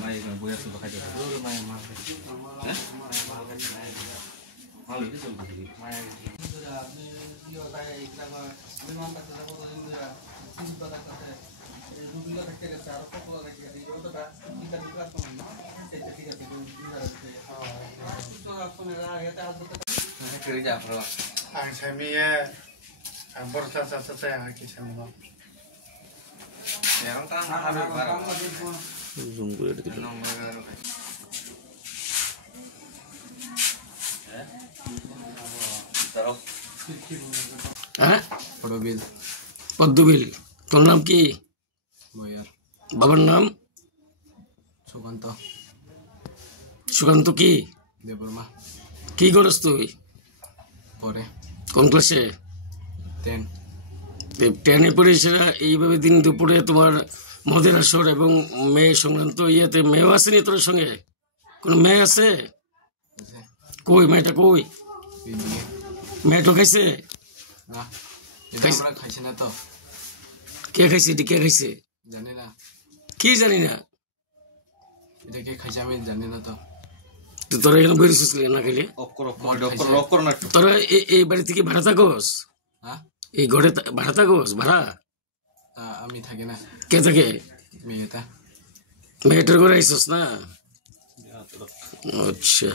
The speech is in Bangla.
মাই বইয়া তো খাইতে দূর মাই মা হ্যাঁ ভালো কি চলছে কি মাই আপনি ইও তাই একবার আমি মান কাছে যাব তো দিন ধরে তিন কথা কাছে রুবিলা থেকে গেছে আর কত লাগে এই ওটা ঠিক আছে ক্লাস না সেটা ঠিক আছে দিন ধরে হ্যাঁ তো আপনি এটা আসবে করে যা প্রভা ang samiye ang borsa sa ang kisama এখন কাম না হবে বারো জুম করে দিতে নম্বর হ্যাঁ তারও হ্যাঁ পড়বিল পদ্মবিল তোর নাম কি বয়ার বাবার নাম সুকান্ত সুকান্ত কি দেববর্মা কি করস তুই পরে কোন ক্লাসে 10 টেনে পড়ে সেরা এইভাবে দিন দুপুরে তোমার মদের আসর এবং মেয়ে সংক্রান্ত ইয়েতে মেয়েও আসেনি তোর সঙ্গে কোনো মেয়ে আছে আছে কই মেয়েটা কই এইদিকে মেয়েটা খাইছে না এটা আমরা খাইছি না তো কে খাইছে এটি কে খাইছে জানি না কি জানি না এটা কে খাইছে আমি জানি না তো তো তোরা এখানে বেরিয়েছিস না খেলে অক্কর না তোরা এই বাড়ি থেকে ভাড়া থাকোস হ্যাঁ এই ঘরে ভাড়া থাকোস ভাড়া আমি থাকি না কে থাকে মেয়েটা মেয়েটার ঘরে আইসস না আচ্ছা